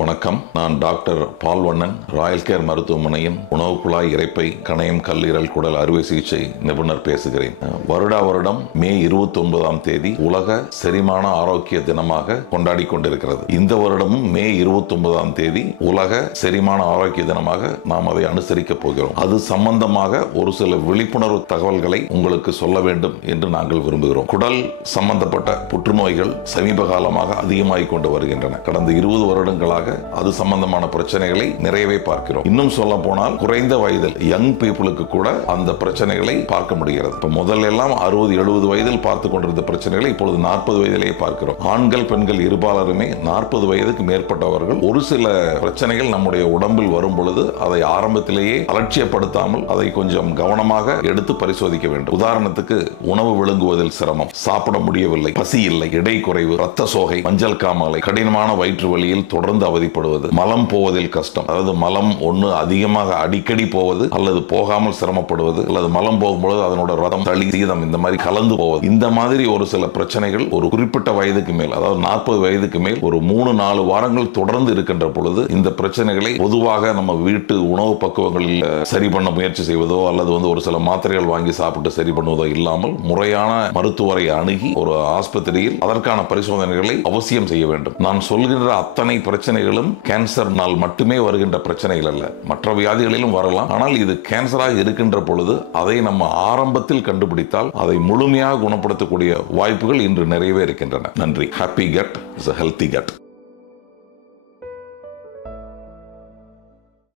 வணக்கம். நான் doctor Palvannan, Royal care மருத்துவமனையின் உணவு குழாய், இரைப்பை, கணையம், கல்லீரல், குடல் அறுவை சிகிச்சை நிபுணர் பேசுகிறேன். வருடம் மே 29ஆம் தேதி உலக செரிமான ஆரோக்கிய தினமாக கொண்டாடி கொண்டிருக்கிறது. இந்த வருடமும் மே 29ஆம் தேதி உலக செரிமான ஆரோக்கிய தினமாக நாம் அதை அனுசரிக்க போகிறோம். அது சம்பந்தமாக ஒரு சில விழிப்புணர்வு தகவல்களை உங்களுக்கு சொல்ல வேண்டும் என்று நாங்கள் விரும்புகிறோம். குடல் சம்பந்தப்பட்ட புற்றுநோய்கள் சமீப காலமாக அதிகமாகிக் கொண்டு வருகின்றன. கடந்த 20 வருடங்களாக அது சம்பந்தமான பிரச்சனைகளை நிறையவே பார்க்கிறோம். இன்னும் சொல்ல போனால் குறைந்த வயதில் யங் பீப்புளுக்கு கூட அந்த பிரச்சனைகளை பார்க்க முடிகிறது. இப்ப முதல்ல எல்லாம் 60-70 வயதில் பார்த்து கொண்டிருந்த பிரச்சனைகளை இப்பொழுது 40 வயதிலேயே பார்க்கிறோம். ஆண்கள் பெண்கள் இருபாலருமே 40 வயதுக்கு மேற்பட்டவர்கள் ஒரு சில பிரச்சனைகள் நம்முடைய உடம்பில் வரும் பொழுது அதை ஆரம்பத்திலேயே அலட்சியப்படுத்தாமல் அதை கொஞ்சம் கவனமாக எடுத்து பரிசோதிக்க வேண்டும். உதாரணத்துக்கு உணவு விழுங்குவதில் சிரமம், சாப்பிட முடியவில்லை, பசி இல்லை, எடை குறைவு, ரத்த சோகை, மஞ்சள் காமாலை, கடினமான வயிற்று வலியில் தொடர்ந்து அவதிப்படுவது, மலம் போவதில் கஷ்டம், அதாவது மலம் ஒன்று அதிகமாக அடிக்கடி போவது அல்லது போகாமல் சிரமப்படுவது, அல்லது மலம் போகும்போது அதனோட ரத்தம், தளி, சீதம் இந்த மாதிரி கலந்து போவது, இந்த மாதிரி ஒரு சில பிரச்சனைகள் ஒரு குறிப்பிட்ட வயதுக்கு மேல், அதாவது 40 வயதுக்கு மேல் ஒரு 3-4 வாரங்கள் தொடர்ந்து இருக்கின்ற பொழுது இந்த பிரச்சனைகளை பொதுவாக நம்ம வீட்டு உணவு பக்குவங்களில் சரி பண்ண முயற்சி செய்வதோ அல்லது ஒரு சில மாத்திரைகள் வாங்கி சாப்பிட்டு சரி பண்ணுவதோ இல்லாமல் முறையான மருத்துவரை அணுகி ஒரு ஆஸ்பத்திரியில் அதற்கான பரிசோதனைகளை அவசியம் செய்ய வேண்டும். நான் சொல்கின்ற அத்தனை பிரச்சனைகளும் கேன்சர்னால் மட்டுமே வருகின்ற பிரச்சனைகள் அல்ல, மற்ற வியாதிகளிலும் வரலாம். ஆனால் இது கேன்சராக இருக்கின்ற பொழுது அதை நம்ம ஆரம்பத்தில் கண்டுபிடித்தால் அதை முழுமையாக குணப்படுத்தக்கூடிய வாய்ப்புகள் இன்று நிறையவே இருக்கின்றன. நன்றி. Happy cut is a healthy gut.